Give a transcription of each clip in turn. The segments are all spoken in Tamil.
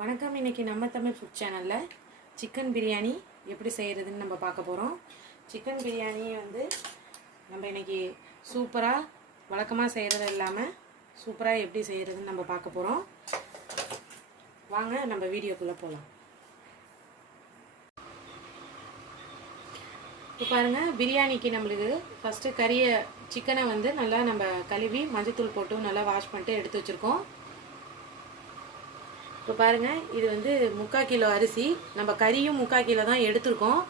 வணக்கம். இன்றைக்கி நம்ம தமிழ் ஃபுட் சேனலில் சிக்கன் பிரியாணி எப்படி செய்கிறதுன்னு நம்ம பார்க்க போகிறோம். சிக்கன் பிரியாணி நம்ம இன்றைக்கி சூப்பராக வழக்கமாக செய்கிறது இல்லாமல் சூப்பராக எப்படி செய்கிறதுன்னு நம்ம பார்க்க போகிறோம். வாங்க நம்ம வீடியோக்குள்ளே போகலாம். இப்போ பாருங்கள், பிரியாணிக்கு நம்மளுக்கு ஃபஸ்ட்டு சிக்கனை நல்லா நம்ம கழுவி மஞ்சத்தூள் போட்டு நல்லா வாஷ் பண்ணிட்டு எடுத்து வச்சுருக்கோம். இப்போ பாருங்கள், இது 3/4 கிலோ அரிசி. நம்ம கறியும் 3/4 கிலோ தான் எடுத்துருக்கோம்.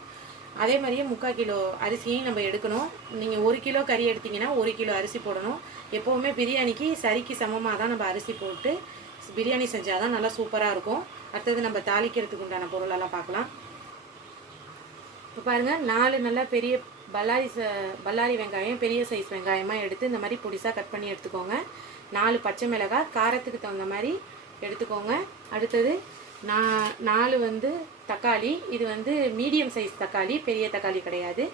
அதே மாதிரியே 3/4 கிலோ அரிசியும் நம்ம எடுக்கணும். நீங்கள் 1 கிலோ கறி எடுத்திங்கன்னா 1 கிலோ அரிசி போடணும். எப்போவுமே பிரியாணிக்கு சரிக்கு சமமாக தான் நம்ம அரிசி போட்டு பிரியாணி செஞ்சால் தான் நல்லா சூப்பராக இருக்கும். அடுத்தது நம்ம தாளிக்கிறதுக்கு உண்டான பொருளெல்லாம் பார்க்கலாம். இப்போ பாருங்கள், 4 நல்லா பெரிய பல்லாரி வெங்காயம், பெரிய சைஸ் வெங்காயமாக எடுத்து இந்த மாதிரி பொடிசாக கட் பண்ணி எடுத்துக்கோங்க. 4 பச்சை மிளகாய் காரத்துக்கு தகுந்த மாதிரி எடுத்துக்கோங்க. அடுத்தது 4 தக்காளி. இது மீடியம் சைஸ் தக்காளி, பெரிய தக்காளி கிடையாது.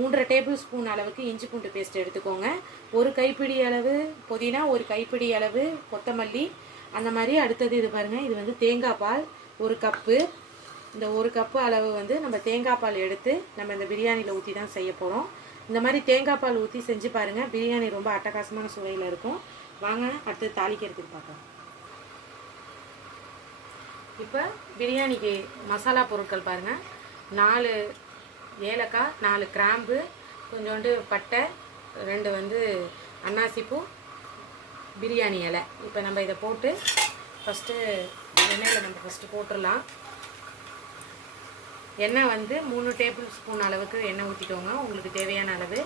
3 டேபிள் ஸ்பூன் அளவுக்கு இஞ்சி பூண்டு பேஸ்ட் எடுத்துக்கோங்க. 1 கைப்பிடி அளவு புதினா, 1 கைப்பிடி அளவு கொத்தமல்லி, அந்த மாதிரி. அடுத்தது இது பாருங்கள், இது தேங்காய் பால் 1 கப்பு. இந்த 1 கப்பு அளவு நம்ம தேங்காய் பால் எடுத்து நம்ம இந்த பிரியாணியில் ஊற்றி தான் செய்ய போகிறோம். இந்த மாதிரி தேங்காய் பால் ஊற்றி செஞ்சு பாருங்கள், பிரியாணி ரொம்ப அட்டகாசமான சுவையில் இருக்கும். வாங்க அடுத்தது தாளிக்கிறதுக்கு பார்க்கலாம். இப்போ பிரியாணிக்கு மசாலா பொருட்கள் பாருங்கள். 4 ஏலக்காய், 4 கிராம்பு, கொஞ்சோண்டு பட்டை, 2 அன்னாசிப்பூ, பிரியாணி இலை. இப்போ நம்ம இதை போட்டு ஃபஸ்ட்டு எண்ணெயில் நம்ம போட்டுடலாம். எண்ணெய் 3 டேபிள் ஸ்பூன் அளவுக்கு எண்ணெய் ஊற்றிக்கோங்க, உங்களுக்கு தேவையான அளவு.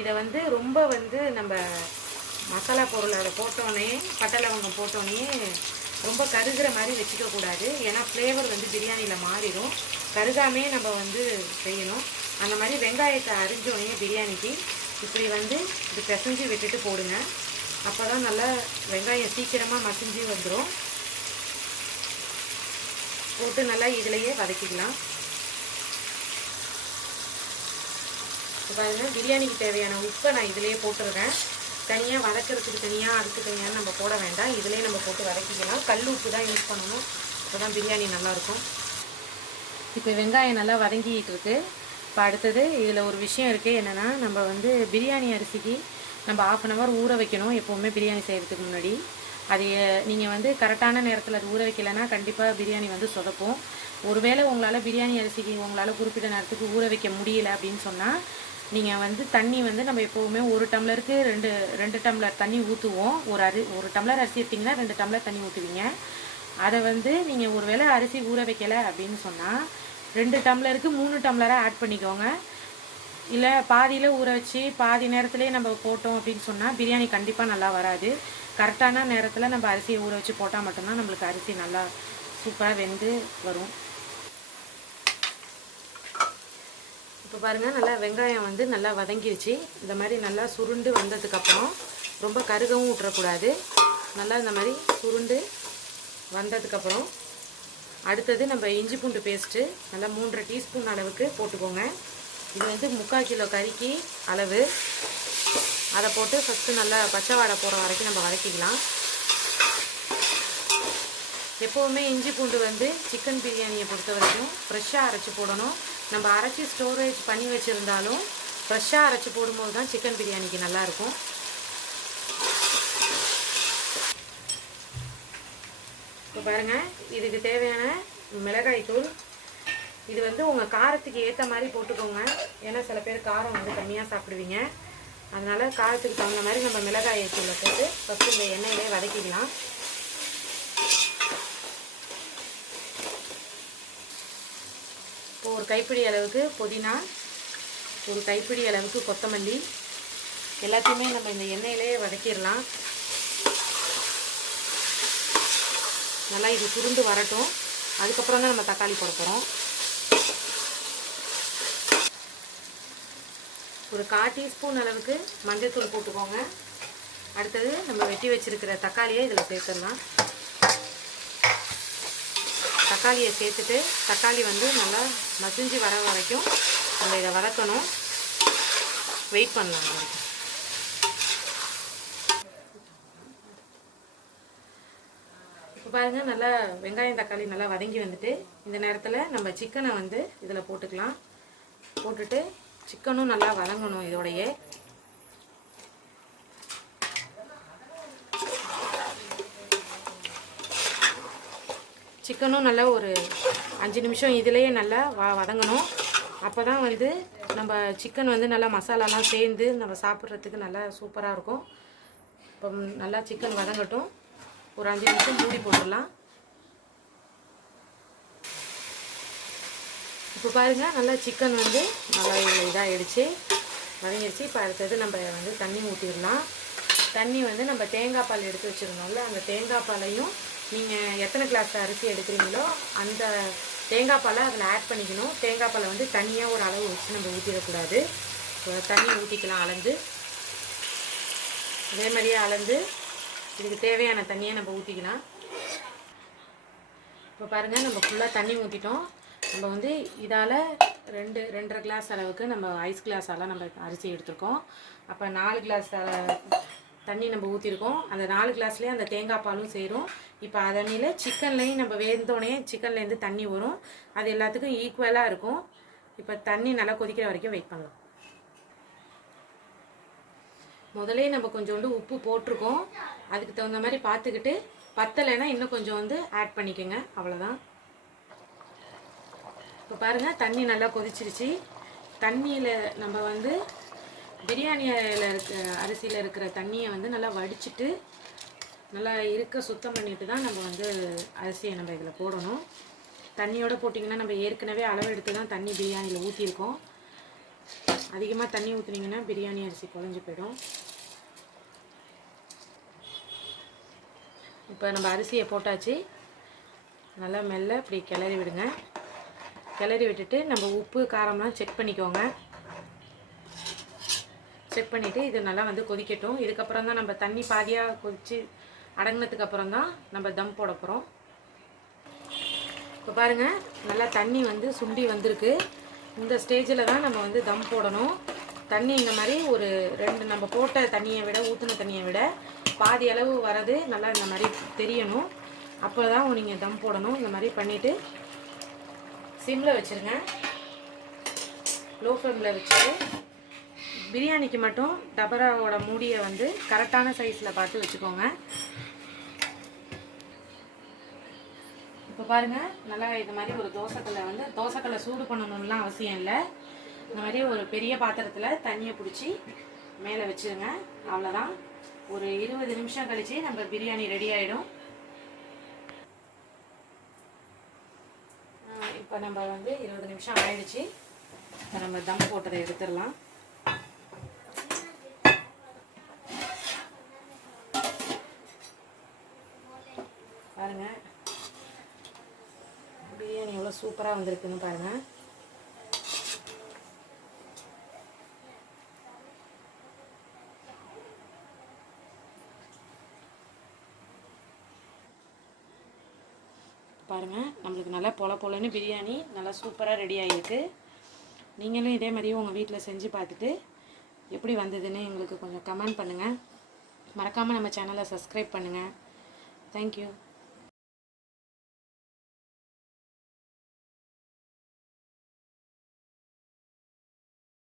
இதை ரொம்ப நம்ம மசாலா பொருள் அதை போட்டோன்னே, பட்டை லவங்கம் போட்டோன்னே ரொம்ப கருகிற மாதிரி வச்சுக்கக்கூடாது. ஏன்னா ஃப்ளேவர் பிரியாணியில் மாறிடும். கருகாமே நம்ம செய்யணும். அந்த மாதிரி வெங்காயத்தை அரிஞ்சோடனே பிரியாணிக்கு இப்படி இது பிசைஞ்சு விட்டுட்டு போடுங்க. அப்போ தான் நல்லா வெங்காயம் சீக்கிரமாக மசிஞ்சு வந்துடும். போட்டு நல்லா இதிலையே வதக்கிக்கலாம். பாருங்கள், பிரியாணிக்கு தேவையான உப்பை நான் இதிலேயே போட்டுருக்கேன். தனியாக வதக்கிறதுக்கு தனியாக, அதுக்கு தனியாக நம்ம போட வேண்டாம். இதிலே நம்ம போட்டு வதக்கிக்கலாம். கல் உப்பு தான் யூஸ் பண்ணணும், அப்போ தான் பிரியாணி நல்லாயிருக்கும். இப்போ வெங்காயம் நல்லா வதங்கிட்டு இருக்கு. இப்போ அடுத்தது இதில் ஒரு விஷயம் இருக்குது. என்னென்னா, நம்ம பிரியாணி அரிசிக்கு நம்ம 1/2 hour ஊற வைக்கணும் எப்போவுமே பிரியாணி செய்கிறதுக்கு முன்னாடி. அது நீங்கள் கரெக்டான நேரத்தில் அது ஊற வைக்கலைன்னா கண்டிப்பாக பிரியாணி சொதப்போம். ஒருவேளை உங்களால் பிரியாணி அரிசிக்கு உங்களால் குறிப்பிட்ட நேரத்துக்கு ஊற வைக்க முடியல அப்படின்னு சொன்னால், நீங்கள் தண்ணி நம்ம எப்போவுமே 1 டம்ளருக்கு 2 டம்ளர் தண்ணி ஊற்றுவோம். ஒரு டம்ளர் அரிசி எடுத்திங்கன்னா 2 டம்ளர் தண்ணி ஊற்றுவீங்க. அதை நீங்கள் ஒரு வேளை அரிசி ஊற வைக்கலை அப்படின்னு சொன்னால் 2 டம்ளருக்கு 3 டம்ளராக ஆட் பண்ணிக்கோங்க. இல்லை பாதியில் ஊற வச்சு பாதி நேரத்துலேயே நம்ம போட்டோம் அப்படின்னு சொன்னால் பிரியாணி கண்டிப்பாக நல்லா வராது. கரெக்டான நேரத்தில் நம்ம அரிசியை ஊற வச்சு போட்டால் மட்டும்தான் நம்மளுக்கு அரிசி நல்லா சூப்பராக வெந்து வரும். இப்போ பாருங்கள், நல்லா வெங்காயம் நல்லா வதங்கிடுச்சு. இந்த மாதிரி நல்லா சுருண்டு வந்ததுக்கப்புறம் ரொம்ப கருகவும் விட்டுறக்கூடாது. நல்லா இந்த மாதிரி சுருண்டு வந்ததுக்கப்புறம் அடுத்தது நம்ம இஞ்சி பூண்டு பேஸ்ட்டு நல்லா 3 டீஸ்பூன் அளவுக்கு போட்டுக்கோங்க. இது 3/4 கிலோ கறிக்கு அளவு. அதை போட்டு ஃபஸ்ட்டு நல்லா பச்சை வாடை போகிற வரைக்கும் நம்ம வதக்கிக்கலாம். எப்போவுமே இஞ்சி பூண்டு சிக்கன் பிரியாணியை பொறுத்த வரைக்கும் ஃப்ரெஷ்ஷாக அரைச்சி போடணும். நம்ம அரைச்சி ஸ்டோரேஜ் பண்ணி வச்சுருந்தாலும் ஃப்ரெஷ்ஷாக அரைச்சி போடும்போது தான் சிக்கன் பிரியாணிக்கு நல்லாயிருக்கும். இப்போ பாருங்கள், இதுக்கு தேவையான மிளகாய் தூள். இது உங்கள் காரத்துக்கு ஏற்ற மாதிரி போட்டுக்கோங்க. ஏன்னா சில பேர் காரம் கம்மியாக சாப்பிடுவீங்க. அதனால் காரத்துக்கு தகுந்த மாதிரி நம்ம மிளகாய் தூளை போட்டு ஃபஸ்ட்டு இந்த எண்ணெயிலே வதக்கிக்கலாம். இப்போ 1 கைப்பிடி அளவுக்கு புதினா, 1 கைப்பிடி அளவுக்கு கொத்தமல்லி, எல்லாத்தையுமே நம்ம இந்த எண்ணெயிலே வதக்கிடலாம். நல்லா இது சுருண்டு வரட்டும். அதுக்கப்புறம் தான் நம்ம தக்காளி போட போகிறோம். ஒரு 1/4 டீஸ்பூன் அளவுக்கு மஞ்சள்தூள் போட்டுக்கோங்க. அடுத்தது நம்ம வெட்டி வச்சுருக்கிற தக்காளியை இதில் சேர்த்துடலாம். தக்காளியை சேர்த்துட்டு தக்காளி நல்லா மசிஞ்சு வர வரைக்கும் நம்ம இதை வதக்கணும். வெயிட் பண்ணலாம். இப்போ பாருங்கள் நல்லா வெங்காயம் தக்காளி நல்லா வதங்கி வந்துட்டு இந்த நேரத்தில் நம்ம சிக்கனை வந்து இதில் போட்டுக்கலாம். போட்டுட்டு சிக்கனும் நல்லா வதங்கணும். இதோடையே சிக்கனும் நல்லா ஒரு 5 நிமிஷம் இதிலேயே நல்லா வதங்கணும். அப்போ தான் வந்து நம்ம சிக்கன் வந்து நல்லா மசாலாலாம் சேர்ந்து நம்ம சாப்பிட்றதுக்கு நல்லா சூப்பராக இருக்கும். இப்போ நல்லா சிக்கன் வதங்கட்டும். ஒரு 5 நிமிஷம் மூடி போட்டுடலாம். இப்போ பாருங்கள் நல்லா சிக்கன் வந்து நல்லா இதாகிடுச்சு, வதங்கிடுச்சு. இப்போ அடுத்தது நம்ம வந்து தண்ணி ஊற்றிடலாம். தண்ணி வந்து நம்ம தேங்காய் பால் எடுத்து வச்சுருந்தோம்ல, அந்த தேங்காய் பாலையும் நீங்கள் எத்தனை கிளாஸ் அரிசி எடுக்கிறீங்களோ அந்த தேங்காய் பாலை அதில் ஆட் பண்ணிக்கணும். தேங்காய் பாலை வந்து தனியாக ஒரு அளவு வச்சு நம்ம ஊற்றிடக்கூடாது. தண்ணி ஊற்றிக்கலாம் அளந்து. அதே மாதிரியே அளந்து இதுக்கு தேவையான தண்ணியை நம்ம ஊற்றிக்கலாம். இப்போ பாருங்கள் நம்ம ஃபுல்லாக தண்ணி ஊற்றிட்டோம். நம்ம வந்து இதால் 2.5 கிளாஸ் அளவுக்கு நம்ம ஐஸ் கிளாஸால் நம்ம அரிசி எடுத்துருக்கோம். அப்போ 4 கிளாஸ் தண்ணி நம்ம ஊற்றிருக்கோம். அந்த 4 கிளாஸ்லேயே அந்த தேங்காய் பாலும் சேரும். இப்போ அதனில சிக்கன்லேயும் நம்ம வேந்தோடனே சிக்கன்லேருந்து தண்ணி வரும். அது எல்லாத்துக்கும் ஈக்குவலாக இருக்கும். இப்போ தண்ணி நல்லா கொதிக்கிற வரைக்கும் வெயிட் பண்ணலாம். முதலே நம்ம கொஞ்சோண்டு உப்பு போட்டிருக்கோம். அதுக்கு தகுந்த மாதிரி பார்த்துக்கிட்டு பத்தலைன்னா இன்னும் கொஞ்சம் வந்து ஆட் பண்ணிக்கோங்க. அவ்வளோதான். இப்போ பாருங்கள் தண்ணி நல்லா கொதிச்சிருச்சு. தண்ணியில் நம்ம வந்து பிரியாணியில் அரிசியில் இருக்கிற தண்ணியை வந்து நல்லா வடிச்சிட்டு நல்லா சுத்தம் பண்ணிட்டு தான் நம்ம வந்து அரிசியை நம்ம இதில் போடணும். தண்ணியோடு போட்டிங்கன்னா நம்ம ஏற்கனவே அளவு எடுத்து தான் தண்ணி பிரியாணியில் ஊற்றிருக்கோம். அதிகமாக தண்ணி ஊற்றினீங்கன்னா பிரியாணி அரிசி குழஞ்சி போயிடும். இப்போ நம்ம அரிசியை போட்டாச்சு. நல்லா மெல்ல இப்படி கிளறி விடுங்க. கிளறி விட்டுட்டு நம்ம உப்பு காரம்லாம் செக் பண்ணிக்கோங்க. செக் பண்ணிவிட்டு இது நல்லா வந்து கொதிக்கட்டும். இதுக்கப்புறம் தான் நம்ம தண்ணி பாதியாக கொதித்து அடங்கினதுக்கு அப்புறம் தான் நம்ம தம் போட போகிறோம். இப்போ பாருங்கள் நல்லா தண்ணி வந்து சுண்டி வந்திருக்கு. இந்த ஸ்டேஜில் தான் நம்ம வந்து தம் போடணும். தண்ணி இந்த மாதிரி ஒரு 2 நம்ம போட்ட தண்ணியை விட ஊற்றின தண்ணியை விட பாதி அளவு வரது நல்லா இந்த மாதிரி தெரியணும். அப்போ தான் நீங்கள் தம் போடணும். இந்த மாதிரி பண்ணிவிட்டு சிம்மில் வச்சுருங்க. லோ ஃப்ளேமில் வச்சுட்டு பிரியாணிக்கு மட்டும் டபராவோட மூடியை வந்து கரெக்டான சைஸில் பார்த்து வச்சுக்கோங்க. இப்போ பாருங்கள் நல்லா இது மாதிரி ஒரு தோசைக்கல்லை சூடு பண்ணணும்லாம் அவசியம் இல்லை. இந்த மாதிரி ஒரு பெரிய பாத்திரத்தில் தண்ணியை பிடிச்சி மேலே வச்சுருங்க. அவ்வளோதான். ஒரு 20 நிமிஷம் கழித்து நம்ம பிரியாணி ரெடி ஆகிடும். இப்போ நம்ம வந்து 20 நிமிஷம் ஆயிடுச்சு. இப்போ நம்ம தம் போட்டதை எடுத்துடலாம். பாருங்கள் பிரியாணி எவ்வளோ சூப்பராக வந்திருக்குன்னு பாருங்கள். பாருங்கள் நம்மளுக்கு நல்லா பொலன்னு பிரியாணி நல்லா சூப்பராக ரெடி ஆகிருக்கு. நீங்களும் இதே மாதிரியே உங்கள் வீட்டில் செஞ்சு பார்த்துட்டு எப்படி வந்ததுன்னு எங்களுக்கு கொஞ்சம் கமெண்ட் பண்ணுங்கள். மறக்காமல் நம்ம சேனலை சப்ஸ்கிரைப் பண்ணுங்கள். தேங்க்யூ.